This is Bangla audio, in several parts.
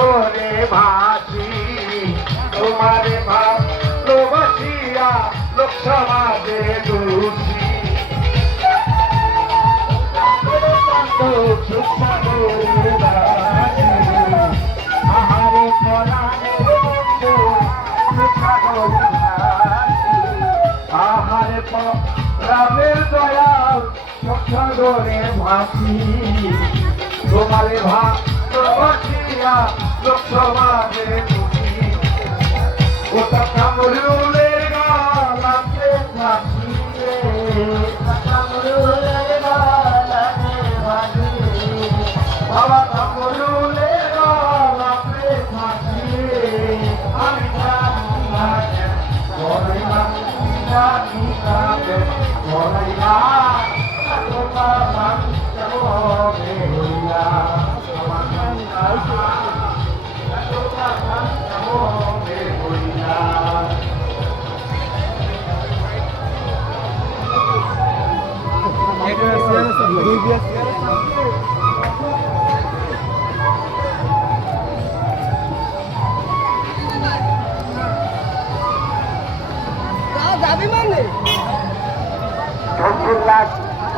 সাগরে ভাসি তোমারে ভালোবাসিয়া লোক সমাজে দোষী সাগরে ভাসি আহারে পরাণের বন্ধু সাগরে ভাসি আহারে রামের দয়াল সাগরে ভাসি তোমারে ভালোবাসিয়া লোক সমাজে খুশি ওটা কামরুলের গলাতে ফাঁসি কামরুলের গলাতে ফাঁসি বাবা কামরুলের গলাতে ফাঁসি আমি জানি না বলাই না জানি না বলাই না তোমার হবে হইয়া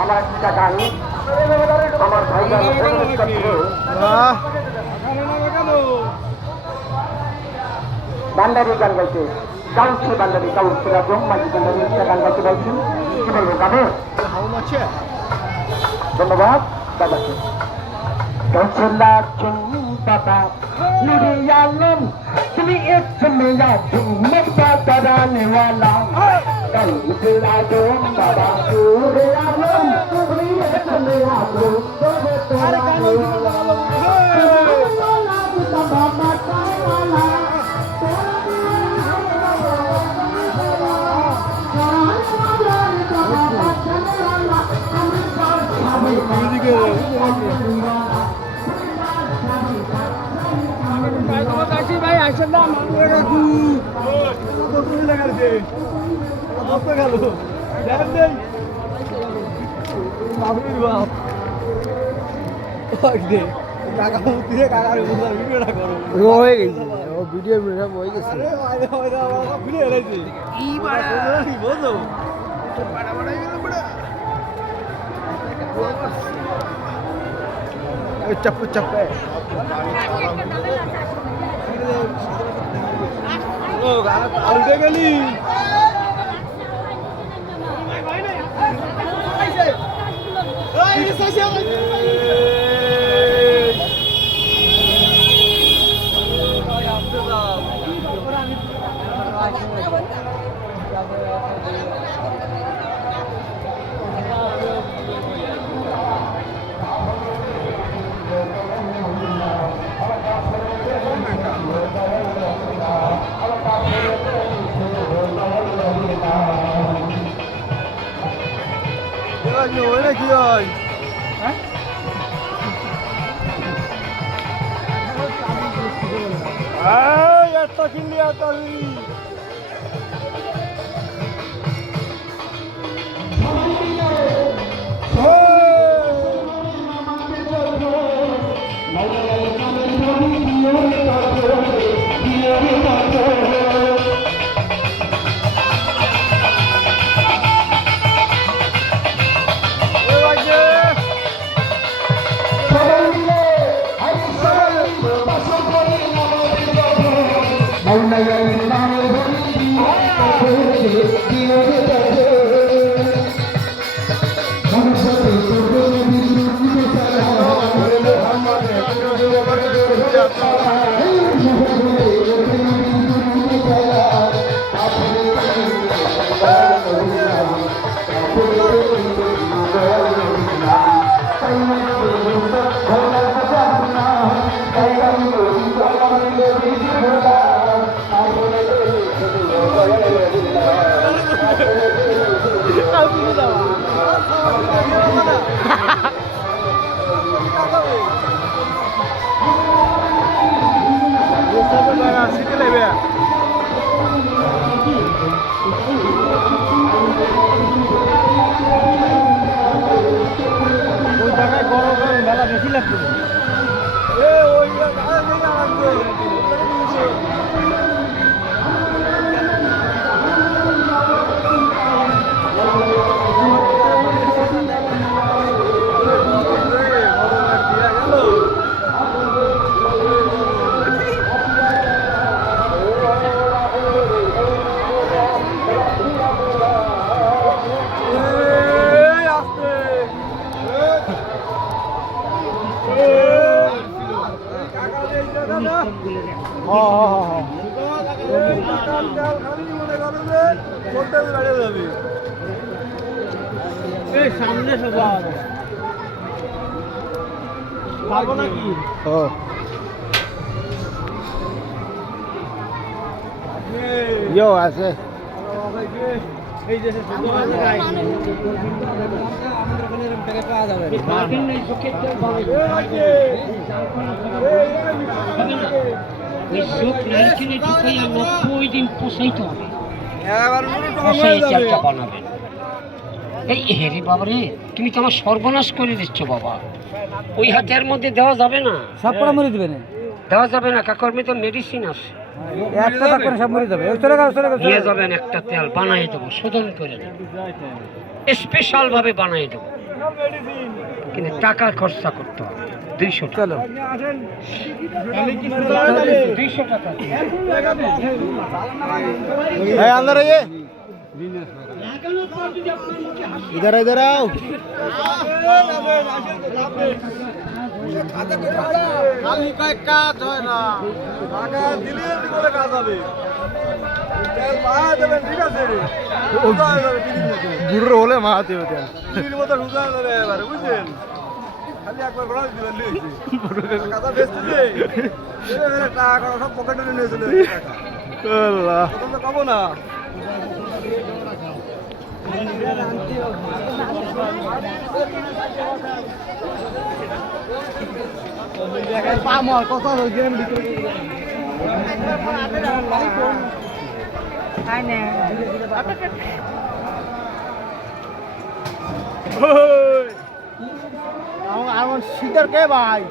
আমার একটা গান আমার ভাই বান্ডারি গান গাইছে কাউন্সি বান্ডারি কাউন্সিল ব্রহ্মাজি বান্ডারি গান গাইতে বলছেন কি বলবো গানে ধন্যবাদ দাদাকে বাবা নুরে আলম তুমি এক মেরা ঝুমক তারানে वाला কাউন্সিলা দম বাবা নুরে আলম তুমি এক মেরা ঝুমক তারানে ভাই আসেন না লাগাচ্ছে গেল টাকা কাকার ভিডিওটা করো হয়ে গেছে ভিডিও হয়ে গেছে বলো चप चप उल्टे गली Öyle ki ay. Ay, ya está aquí ya está ahí. বেশি লাগছে সামনে সবার পাবো নাকি ইয়ো আছে এই যে পাওয়া যাবে ওই চোখ রাইখে ঢুকাইয়া 90 দিন পোষাইতে হবে। বানাবেন এই হেরে বাবা রে, তুমি তো আমার সর্বনাশ করে দিচ্ছ বাবা। ওই হাতের মধ্যে দেওয়া যাবে না, সব পড়া মরে দিবে না, দেওয়া যাবে না। কাকর্মে তো মেডিসিন আছে, একটা থাকবে না, সব মরে যাবে। চলে গেল দিয়ে যাবেন একটা তেল বানাই দেবো, শোধন করে দেবো, স্পেশাল ভাবে বানাই দেবো, কিন্তু টাকা খরচা করতে হবে 200 টাকা। চলো 200 টাকা अंदर आइए इधर इधर आओ বুড়ো হলে মাহাতে হতে বুঝলেন খালি একবার ঘোরা দিবেন টাকা বেচতে টাকা সব পকেটে নিয়ে চলে টাকা পাবো না। আমার সিটার কে ভাই